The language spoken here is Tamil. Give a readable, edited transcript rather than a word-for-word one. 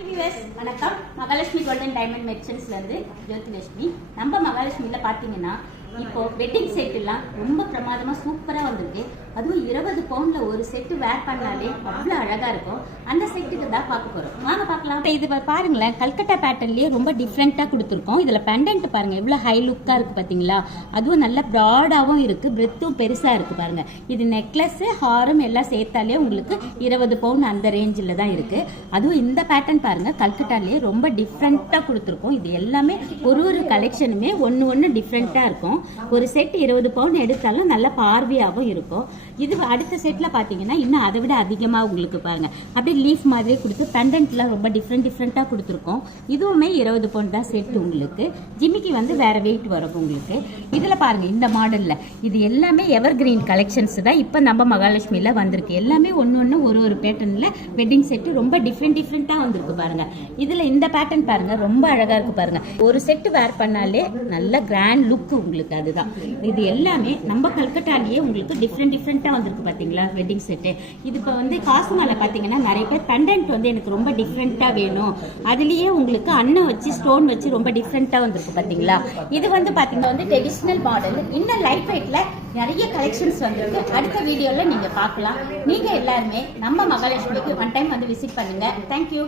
வணக்கம். மகாலட்சுமி கோல்டன் டைமண்ட் மெர்ச்சன்ட்ஸ்ல இருந்து ஜோதிலட்சுமி. நம்ம மகாலட்சுமியில பாத்தீங்கன்னா இப்போ வெட்டிங் செட் எல்லாம் ரொம்ப பிரமாதமா சூப்பரா வந்திருக்கு. அதுவும் 20 பவுண்ட்ல ஒரு செட் வேர் பண்ணாலே அவ்வளவு அழகா இருக்கும். அந்த செட்டுக்கு தான் பார்க்க போறோம். வாங்க பார்க்கலாம். இது பாருங்களேன், கல்கட்டா பேட்டர்ன்லயே ரொம்ப டிஃப்ரெண்டா கொடுத்துருக்கோம். இதுல பெண்டன்ட் பாருங்க எவ்வளவு ஹை லுக்கா இருக்கு பாத்தீங்களா. அதுவும் நல்ல ப்ராடாவும் இருக்கு, பிரெத்தும் பெருசா இருக்கு பாருங்க. இது நெக்லஸ் ஹாரம் எல்லாம் சேர்த்தாலே உங்களுக்கு 20 பவுண்ட் அந்த ரேஞ்சில் தான் இருக்கு. அதுவும் இந்த பேட்டர்ன் பாருங்க, கல்கட்டாலேயே ரொம்ப டிஃப்ரெண்டா கொடுத்துருக்கோம். இது எல்லாமே ஒரு கலெக்ஷனுமே ஒன்னு டிஃப்ரெண்டா இருக்கும். ஒரு செட் 20 பவுண்ட் எடுத்தாலும் நல்ல பார்வையாகவும் இருக்கும். இது அடுத்த செட்ல பாத்தீங்கன்னா இன்னும் அதை விட அதிகமா உங்களுக்கு பாருங்க அப்படியே லீஃப் மாதிரி கொடுத்து பெண்டன்ட்லாம் ரொம்ப டிஃப்ரெண்டா கொடுத்துருக்கோம். இதுவுமே 20 பவுண்ட் தான் செட். உங்களுக்கு ஜிமிக்கி வந்து வேற வெயிட் வரும் உங்களுக்கு. இதுல பாருங்க இந்த மாடல்ல இது எல்லாமே எவர் கிரீன் கலெக்ஷன்ஸ் தான் இப்ப நம்ம மகாலட்சுமியில வந்திருக்கு. எல்லாமே ஒன்னு ஒரு பேட்டர்ன்ல வெட்டிங் செட் ரொம்ப டிஃப்ரெண்டா வந்திருக்கு பாருங்க. இதுல இந்த பேட்டர்ன் பாருங்க ரொம்ப அழகா இருக்கு பாருங்க. ஒரு செட் வேர் பண்ணாலே நல்ல கிராண்ட் லுக் உங்களுக்கு. அதுதான் இது எல்லாமே நம்ம கல்கட்டாலேயே உங்களுக்கு டிஃப்ரெண்டா வந்திருக்கு பாத்தீங்களா வெட்டிங் செட்டு. இது இப்ப வந்து காசுமால பாத்தீங்கன்னா நிறைய பேர் பெண்டன்ட் வந்து எனக்கு ரொம்ப டிஃப்ரெண்டா வேணும், அதுலயே உங்களுக்கு அன்னம் வச்சு ஸ்டோன் வச்சு ரொம்ப டிஃப்ரெண்டா வந்திருக்கு பாத்தீங்களா. இது வந்து பாத்தீங்கன்னா வந்து ட்ரெடிஷனல் மாடல். இன்னும் லைட் வெயிட்ல நிறைய கலெக்ஷன்ஸ் வந்திருக்கு. அடுத்த வீடியோல நீங்க பார்க்கலாம். நீங்க எல்லாருமே நம்ம மகாலட்சுமிக்கு ஒன் டைம் வந்து விசிட் பண்ணுங்க. தேங்க்யூ.